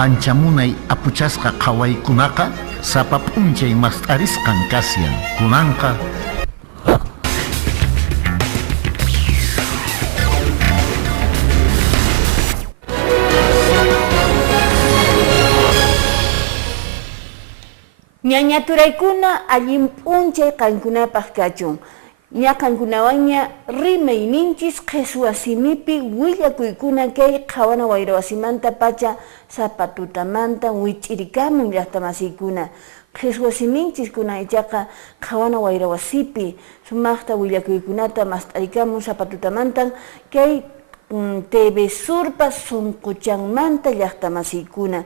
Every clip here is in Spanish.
Anchamunay apuchasqa qhawaykunaqa sapa p'unchay mast'arisqan kasyan kunanqa. Ñañaturaykuna allin p'unchay qankunapaq kachun. Ña qankunawanña rimayninchis qhichwa simipi willakuykuna kay qhawana wayra wasimanta pacha sapa tutamanta wich'irikamun llaqta masiykuna. Qhichwa siminchis kunan ichaqa qhawana wayra wasipi sumaqta willakuykunata mast'arikamun sapa tutamantan kay TV Surpa sunquchanmanta llaqta masiykuna.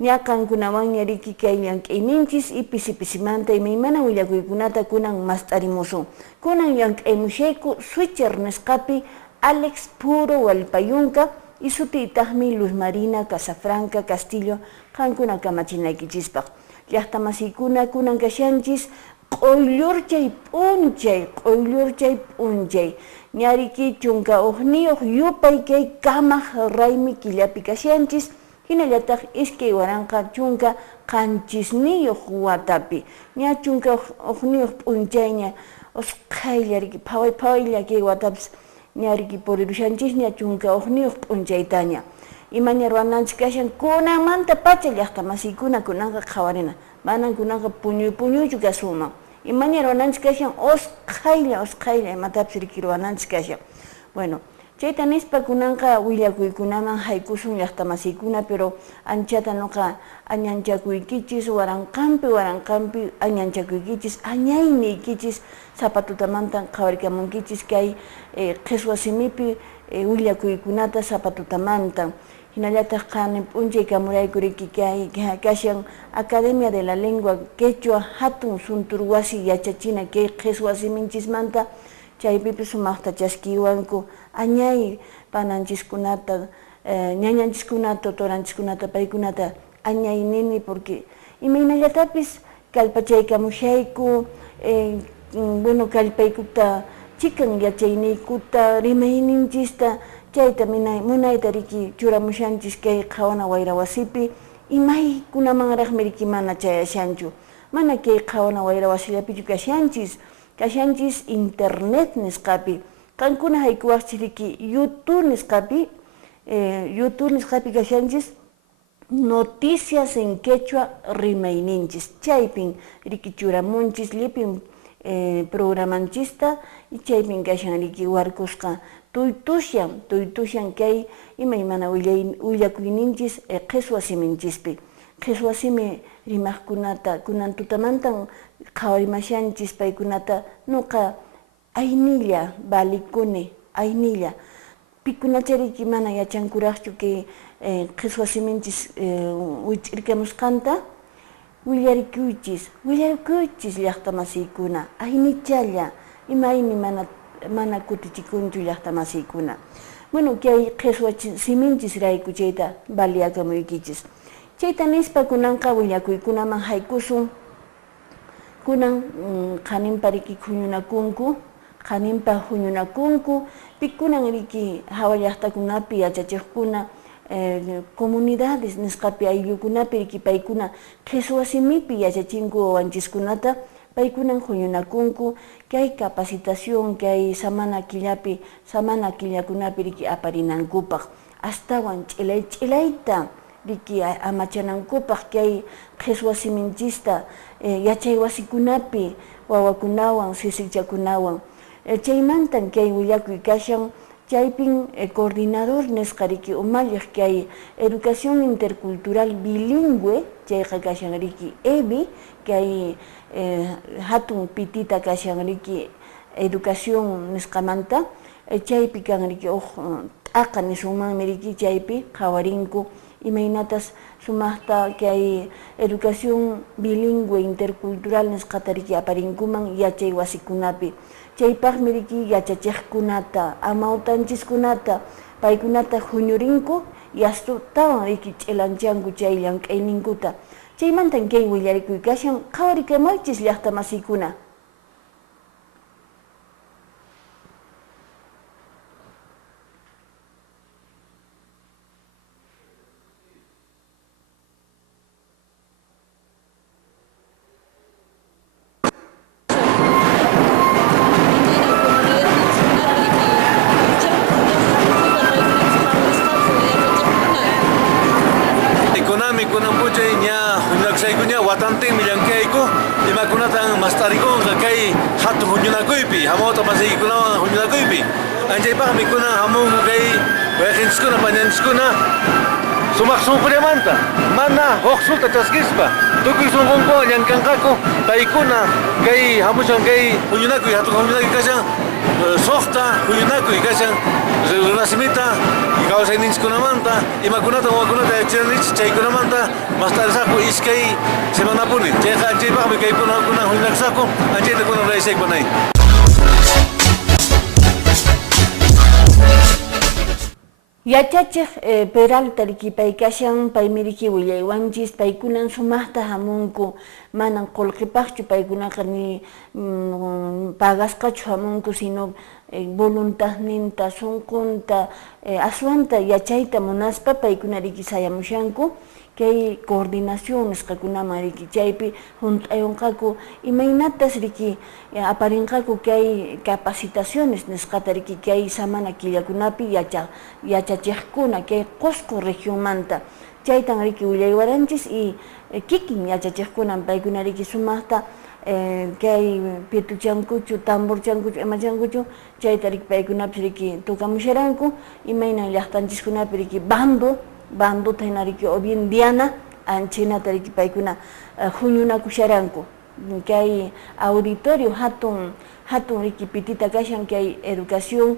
Ña qankunawanña riki kay llank'ayninchis y pisi-pisimanta imaymana willakuykunata kunan mast'arimusun. Kunan llank'aymushayku Switcher nisqapi Alex Puro Walpayunqa y sutiytaqmi Luz Marina Casafranca Castillo qankuna kamachinaykichispa. Llaqta masiykuna kunan kashanchis q'uyllurchay p'unchay. Ñariki chunka uqniyuq yupay kay kamaq raymi killapi kashanchis. Hinallataq iskay waranqa chunka qanchisniyuq watapi. Ña chunka uqniyuq p'unchayña usqhaylla riki phawaylla kay watapis ña riki purirushanchis ña chunka uqniyuq p'unchaytaña. Imaña ruwananchis kashan kunanmanta pacha llaqta masiykuna kunanqa qhawarina. Manan kunanqa puñuychu kasuman. Imaña ruwananchis kashan usqhaylla imatapis riki ruwananchis kashan. Bueno, chayta nispa kunanqa willakuykunaman haykusun llaqta masiykuna, pero anchata nuqa añanchakuykichis waranqanpi añanchakuykichis añayniykichis sapa tutamantan qhawarikamunkichis kay qhichwa simipi willakuykunata sapa tutamantan. Hinallataq qani p'unchay kamurayku riki kay kashan Academia de la Lengua Quechua hatun suntur wasi yachachina kay qhichwa siminchismanta chaypipi sumaqta chaskiwanku añay pananchiskunata, ñañanchiskunata, toranchiskunata, paykunata añaynini porque imaynallatapis kallpachaykamushayku, bueno, kallpaykuta chikan yachayniykuta, rimayninchista chayta munayta riki churamushanchis kay qhawana wayra wasipi imaykunamanraqmi riki mana chayashanchu. Mana kay qhawana wayra wasillapichu kashanchis internet nisqapi. Qankuna haykuwaqchis riki YouTube nisqapi kashanchis Noticias en Quechua rimayninchis. Chaypin riki churamunchis lipin programanchista y chaypin kashan riki warkusqa tuytushan kay imaymana willakuyninchis qhichwa siminchispi. Qhichwa simi rimaqkunata kunan tutamantan qhawarimashanchis paykunata nuqa aynilla balikuni, aynilla. Pikunachariki mana yachankuraqchu que qhichwa siminchis wich'irkamusqanta willarikuychis llaqta masiykuna, aynichalla, imaymi mana kutichikunchu llaqta masiykuna. Bueno, kay qhichwa siminchis rayku chayta baliakamuykichis. Chayta nispa kunanqa willakuykunaman haykusun, kunan qaninpa riki huñunakunku, pikunan riki hawa llaqtakunapi yachachiqkuna, comunidades nisqapi ayllukunapi riki paykuna qhichwa simipi yachachinku wawanchiskunata, paykunan huñunakunku, kay capacitación kay samana killakunapi riki aparinankupaq, astawan ch'ilayta riki amachanankupaq kay qhichwa siminchista yachay wasikunapi wawakunawan, sisichakunawan. Chaymantan kay willakuy kashan chaypin coordinador nisqa riki umalliq kay educación intercultural bilingüe chayqa kashan riki EBI, kay hatun pitita kashan riki educación nisqamanta, chaypi kan riki t'aqa nisunmanmi riki chaypi qhawarinku imaynatas sumaqta kay educación bilingüe intercultural nisqata riki aparinkuman yachay wasikunapi. Chaypaqmi riki yachachiqkunata, amawtanchiskunata, paykunata huñurinku y astawan riki ch'ilanchanku chay llank'ayninkuta. Chaymantan kay willarikuy kashan qhawarikamaychis llaqta masiykuna. kunan puchay nya hunaksaykunya watante milangkayku imakunatan mastarikon kay hatu hunyunakuypi hamota masigikunawan hunyunakuypi anjaypaq mikuna hamun kay wayakinskuna pañanskuna sumaksung manta mana hoqsulta chaskispa tukuy sunqunku llankanqaku paykuna kay hamushan kay hunyunakuy hatun hunyunakuy kashan soqta hunyunakuy kashan runasimita y kawsayninchikkunamanta imakunata wawakunata yachiranichik chaykunamanta mastarisaqku iskay semanapuni chayqa anchaypaqmi kaykuna hunyunakasaqku anchayta kunan raysaykunay. Yachachiq Peralta riki paykashan paymiriki willaywanchis paykunan sumaqta hamunku manan qullqipaqchu paykunaqa ni pagasqachu hamunku sino voluntadninta sunqunta aswanta yachayta munaspa paykuna riki sayamushanku kay coordinación nisqakunaman riki chaypi hunt'ayunqaku imaynatas riki aparinqaku kay capacitaciones nisqata riki kay samana killakunapi yachachiqkuna kay Qusqu regionmanta chaytan riki willaywaranchis y kikin yachachiqkunan paykuna riki sumaqta kay pituchankuchu tamborchankuchu imachankuchu chayta riki paykunapis riki tukamusharanku imayna llaqtanchiskunapi riki bando tainariki o bien Diana anchinata riki paykuna huñunakusharanku kay auditorio hatun riki pitita kashan kay educación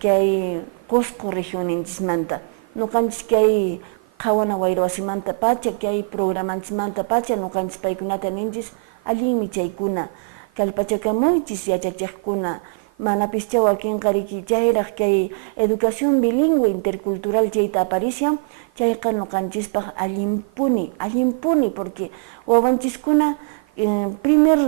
kay Qusqu regioninchikmanta nuqanchis kay qhawana wayra wasimanta pacha kay programanchikmanta pacha nuqanchis paykunata ninchis allinmi chaykuna kallpachakamuychis yachachiqkuna manapischa wakinqa riki chayraq kay educación bilingüe intercultural chayta aparishan chayqa nuqanchispaq allinpuni porque wawanchiskuna primer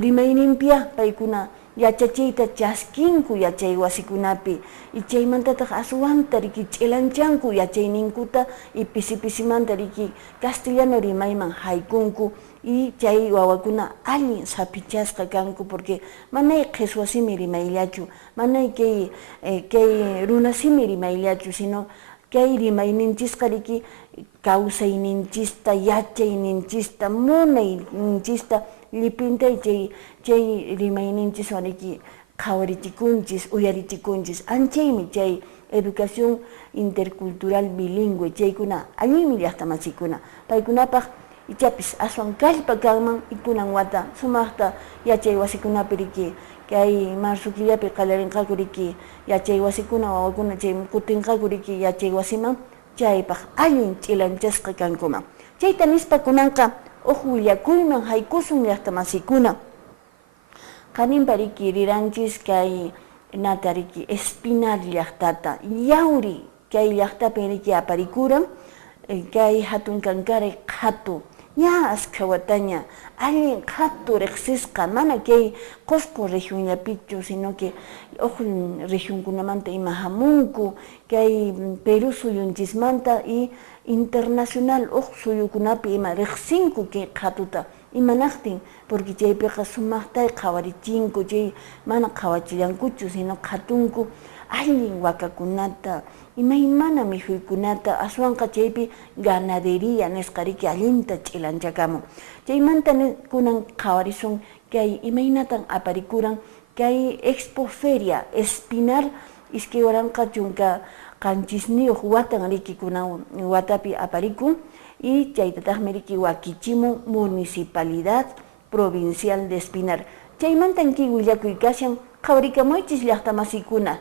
rimayninpiya paykuna yachachiyta chaskinku yachay wasikunapi y chaymantataq aswanta riki ch'ilanchanku yachayninkuta y pisi-pisimanta riki castellano rimayman haykunku y chay wawakuna allin sapichasqa kanku porque manay qhichwasimi rimayllachu manay kay runasimi rimayllachu sino kay rimayninchisqa riki kawsayninchista yachayninchista munayninchista lipintay chay rimayninchis riki qhawarichikunchis uyarichikunchis anchaymi chay educación intercultural bilingüe chaykuna allinmi llaqtamasikuna paykunapaq ichapis aswan kallpa kanman y kunan wata sumaqta yachay wasikunapi riki kay marzo killapi qalarinqaku riki yachay wasikuna wawakuna chay kutinqaku riki yachay wasiman chaypaq allin ch'ilanchasqa kankuman chayta nispa kunanqa willakuyman haykusun llaqtamasikuna qaninpa riki riranchis kay nata riki Espinar llaqtata yawri kay llaqtapi riki aparikuran kay hatun kankaray qhatu ña askha wataña allin qhatu riqsisqa mana kay Qusqu regionllapichu sino que regionkunamanta ima hamunku kay Perú suyunchismanta y internacional suyukunapi ima riqsinku kay qhatuta imanaqtin porque chaypiqa sumaqtay qhawarichinku chay mana qhawachillankuchu sino qhatunku allin wakakunata imaymana mikhuykunata aswanqa chaypi ganadería nisqa riki allinta ch'ilanchakamun chaymanta kunan qhawarisun kay imaynatan aparikuran kay expo feria Espinar iskay waranqa chunka qanchisniyuq watan riki kunan watapi aparikun y chaytataqmi riki wakichimun municipalidad provincial de Espinar chaymantan ki willakuy kashan qhawarikamunchis llaqtamasikuna.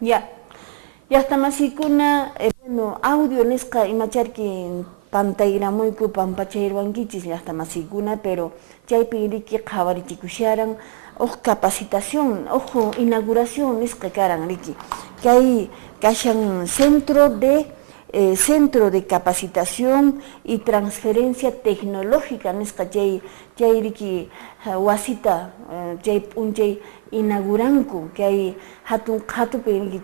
Ya. Llaqtamasikuna, bueno, audio nisqa imacharki pantayramuyku pampachayruankichis llaqtamasikuna, pero chaypi riki qhawarichikusharan capacitación, inauguración nisqa karan riki. Kay kashan Centro de Capacitación y Transferencia Tecnológica nisqa chay riki wasita chay p'unchay inauguranku kay hatupi riki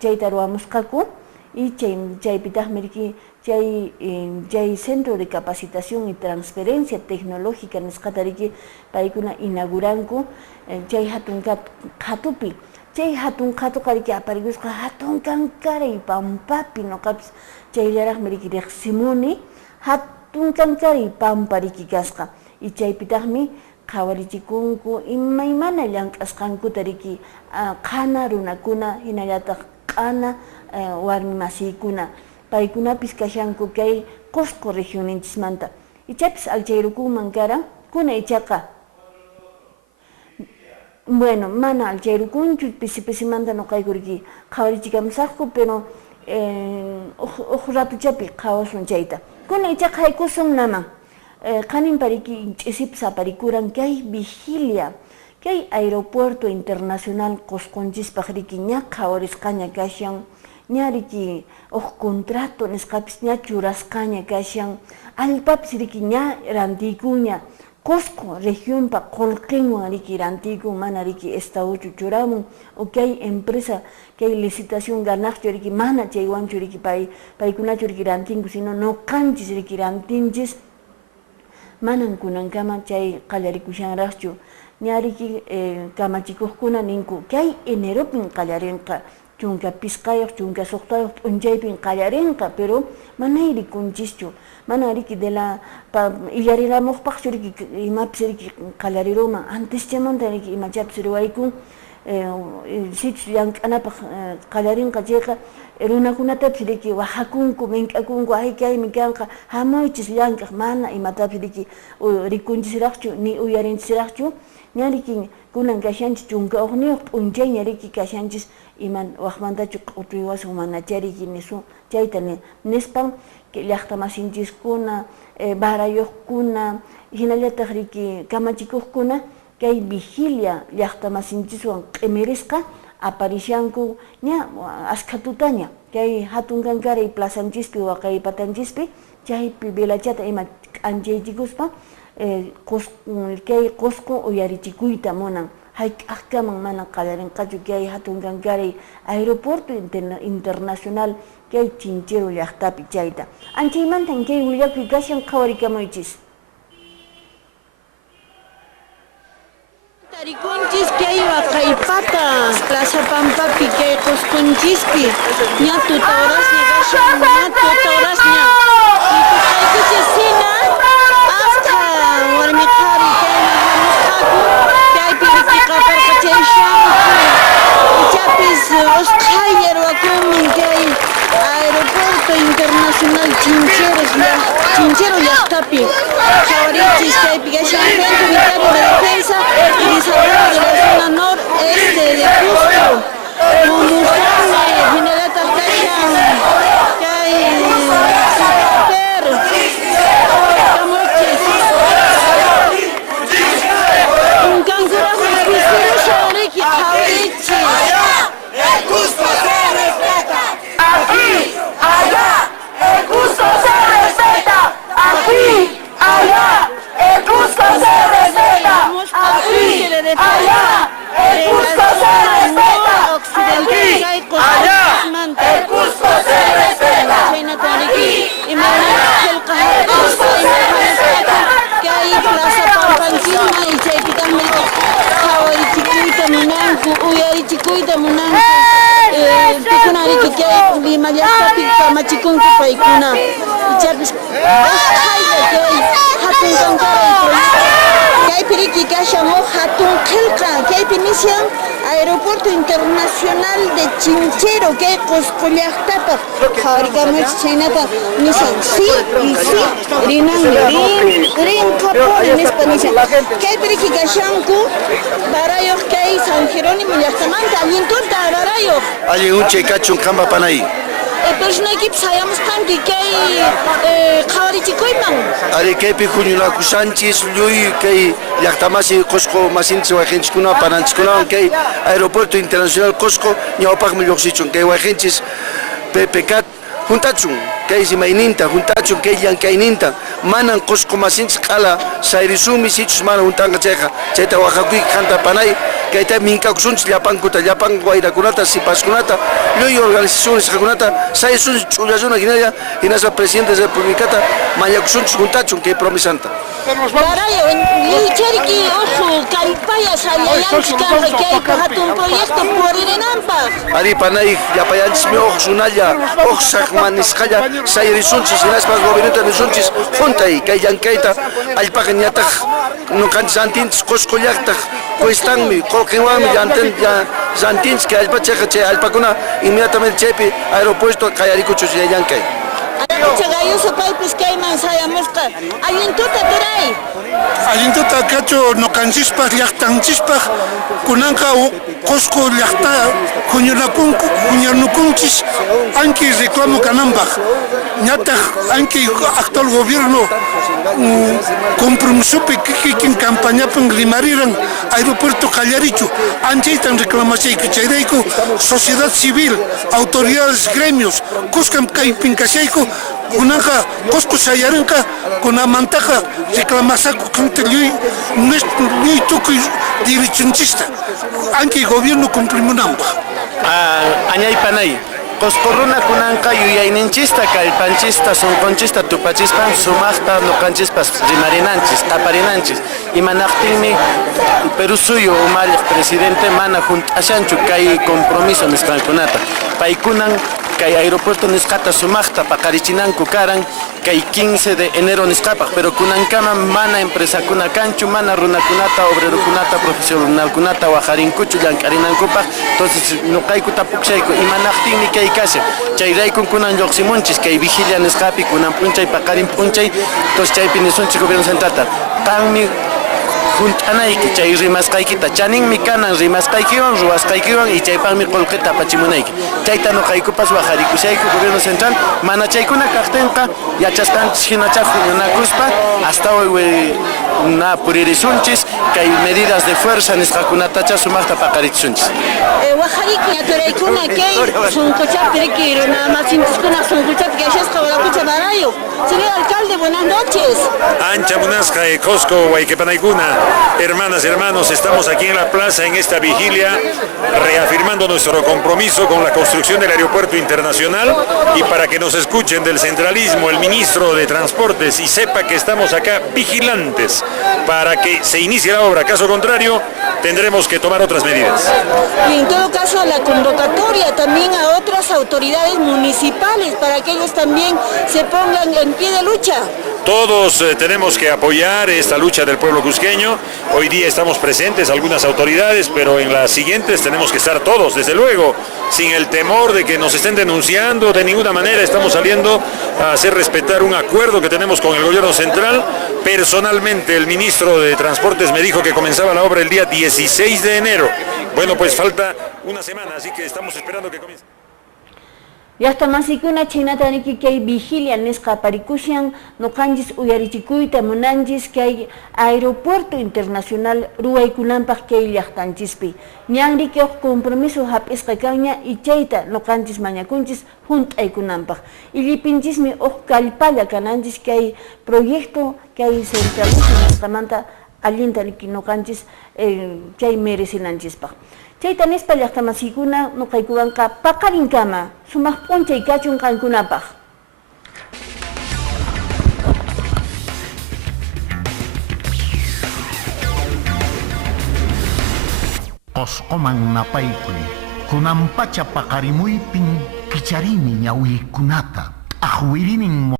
chayta ruwamusqaku y chaypitaqmi riki chay Centro de Capacitación y Transferencia Tecnológica nisqata riki paykuna inauguranku chay hatupi. Chay hatun qhatuqa riki aparikushqa hatun kankaray pampapi noqapis chayllaraqmi riki riqsimuni hatun kankaray pampa riki kasqa y chaypitaqmi qhawarichikunku imaymana llank'asqankuta riki qhana runakuna hinallataq q'ana warmi masiykuna paykunapis kashanku kay Qusqu regioninchikmanta ichapis alchayrukunman karan kuna ichaqa bueno, mana alchayrukunchu pisimanta nuqayku riki qhawarichikamusaqku pero ratuchapi qhawasun chayta kuna ichaqa haykusun naman qaninpa riki ch'isipas aparikuran kay vigilia kay aeropuerto internacional Qusqunchispaq riki ña qhawarisqaña kashan ña riki contrato nisqapis ña churasqaña kashan allpapis riki ña rantikuña Qusqu regionpa qullqinwan riki rantikun mana riki estawuchu churamun o kay empresa kay licitación ganaqchu riki mana chaywanchu riki paykunachu riki rantinku sino nuqanchis riki rantinchis manan kunankama chay qallarikushanraqchu ña riki kamachikuqkuna ninku kay eneropin qallarinqa chunka pisqayuq chunka suqtayuq p'unchaypin qallarinqa pero manay rikunchischu mana riki de la illariramukpaqchu riki imapis riki qallariruman anteschamanta riki imachapis ruwaykun sitio llank'anapaq qallarinqa chayqa runakunatapis riki wahakunku mink'akunku ay kaymi kanqa hamuychis llank'aq mana imatapis riki rikunchisiraqchu ni uyarinchiraqchu ña riki kunan kashanchis chunka uqniyuq p'unchayña riki kashanchis iman waqmantachu q'utuywasun mana chariki nisun chayta nispan llaqtamasinchiskuna barayuqkuna hinallataq riki kamachikuqkuna kay vigilia llaqtamasinchikwan q'imirisqa aparishanku ña askhatutaña kay hatun kankaray plazanchikpi waqay patanchikpi chaypi velachata ima k'anchaychikuspa kay Qusqu uyarichikuyta munan hayk'aqkaman mana qallarinqachu kay hatun kankaray aeropuerto internacional kay Chinchero llaqtapi chayta anchaymantan kay willakuypi kashan qhawarikamunchis Tarikunchis kay waqaypata Plaza Pampapi kay Qusqunchikpi ña tuta horasña kashan ña tuta horasña tutaykuchis hina hasta warmi qhari kayman hamusqaku kaypi riki qaparqachayashanku ichapis usqhaylla ruwakunman kay Aeropuerto Internacional Chinchero llaqtapi qhawarichis kaypi kashan Centro Unitario de Defensa y Desarrollo de la Zona Noreste de Cusco Mumujane hinallataq kashan kay Super kamuchis kankuraqman pisirushan riki qhawarichis El Cusco se respeta. Aquí, allá, el Cusco se respeta. Aquí, allá, el Cusco se respeta. Aquí, allá, el Cusco se respeta. Aquí, allá, el Cusco se respeta. Aquí, el Cusco se respeta. Kay Plaza Pampanchikma y chaypitaqmi qhawarichikuyta munanku uyarichikuyta munanku pikuna riki kay Lima llaqtapi kamachikunku paykuna ichapis usqhaylla kay hatun kankaray kaypi riki kashan hatun qillqa kaypi nishan Aeropuerto Internacional de Chinchero kay Qusqu llaqtapaq qhawarikamunchis chaynata nishan sí y sí rin qapuni nispa nishan kaypi riki kashanku barayuq kay San Jerónimo llaqtamanta allintuta ararayo. Allin unchay kachun qamba panay. Personaykip sayamusqanki kay qhawarichikuyman. Ari kaypi huñunakusanchis lluy kay llaqtamasi Qusqu masinchis wayqinchiskuna pananchiskuna kay aeropuerto internacional Qusqu ñawpaqmi lluqsichun kay wayqinchis PPK juntachun kay simayninta juntachun kay llankayninta manan Qusqu masinchis qala sayrisumi sichus mana juntanqa chayta waqhakuy qanta panay kayta minkakusunchis llapankuta llapan wayrakunata sipaskunata lluy organizaciones qhakunata sayrisunchis ch'ullasuna hinalla hinaspa presidente de la Republicata mañakusunchis juntachun kay promisanta. Clarayo, lichariki ojo kallpaya sallayanchis kanqa kayqa hatun proyecto purinanpaq. Ari panay llapayanchismi sunalla saqmanisqalla sayrisunchis hinaspa gobernanta nisunchis juntay kay llankayta allpaqa ñataq nuqanchis antinchis Qusqu llaqtaq cuestanmi qolqinwanmi llantinchis kay allpachaqa chay allpakuna inmediatamente chaypi aeropuerto qayarikuchus llankay. Chagayuso paypis kayman sayamusqa allintuta turay. Allintuta kachu nuqanchikpaq llaqtanchikpaq kunanqa Qusqu llaqta huñarnukunchis anki reclamo kananpaq ñataq anki actual gobierno compromisopi kikin campañapan rimariran aeropuerto qallarichu anchaytan reclamashayku chayrayku sociedad civil autoridades gremios kusqan kay pinkashayku kunanqa Qusqu sayarinqa kunamantaqa reclamasaku kanta lluy tukuy derechunchista anki gobierno cumplimunanpaq. Añay panay Qusqu runa kunanqa yuyayninchista kallpanchista sunqunchista tupachispan sumaqta nuqanchispas rimarinanchis qaparinanchis imanaqtinmi Perú suyo umalliq presidente mana junt'ashanchu kay compromiso nisqankunata paykunan kay aeropuerto nisqata sumaqta paqarichinanku karan kay 15 de enero nisqapaq pero kunankama mana empresakuna kanchu mana runakunata obrerokunata profesionalkunata waqarinkuchu llank'arinankupaq entonces nuqaykuta puqshayku imanaqtinmi kay kasha chayraykun kunan lluqsimunchis kay vigilia nisqapi kunan p'unchay paqarin p'unchay entonces chaypi nisunchis gobierno centralta qanmi junt'anayki chay rimasqaykita chaninmi kanan rimasqaykiwan ruwasqaykiwan y chaypaqmi qullqita apachimunayki chayta nuqaykupas waqharikushayku gobierno central mana chaykuna kaqtinqa yachasqanchis hinachá huñunakuspa hasta hoy na puririsunchis kay medidas de fuerza nisqakunatacha sumaqta paqarichishunchis. Waqhariki ñaturaykuna kay sunquchapiriki runa masinchiskuna sunquchapi kashasqa waraqucha barayo. Señor alcalde, buenas noches. Ancha munasqa Qusqu wayqipanaykuna, hermanas, hermanos, estamos aquí en la plaza en esta vigilia reafirmando nuestro compromiso con la construcción del aeropuerto internacional y para que nos escuchen del centralismo el ministro de Transportes y sepa que estamos acá vigilantes para que se inicie la obra, caso contrario tendremos que tomar otras medidas. Y en todo caso la convocatoria también a otras autoridades municipales para que ellos también se pongan en pie de lucha. Todos tenemos que apoyar esta lucha del pueblo cusqueño. Hoy día estamos presentes algunas autoridades, pero en las siguientes tenemos que estar todos, desde luego, sin el temor de que nos estén denunciando. De ninguna manera estamos saliendo a hacer respetar un acuerdo que tenemos con el gobierno central. Personalmente, el ministro de Transportes me dijo que comenzaba la obra el día 16 de enero. Bueno, pues falta una semana, así que estamos esperando que comience. Llaqtamasykuna chaynataniki kay vigilia nisqa parikushan nuqanchis uyarichikuyta munanchis kay aeropuerto internacional ruwaykunanpaq kay llaqtanchispi ñanriki huk compromiso hap'isqa kanña y chayta nuqanchis mañakunchis hunt'aykunanpaq illipinchismi huk kallpalla kananchis kay proyecto kay centralismo nisqamanta allintariki nuqanchis chay merecinanchispaq. Chayta nispa llaqtamasiykuna nuqaykuwanqa paqarinkama sumaq p'unchay kachun qankunapaq. Qusquman napaykuy kunanpacha paqarimuypin kicharini ñawiykunata ahwirinin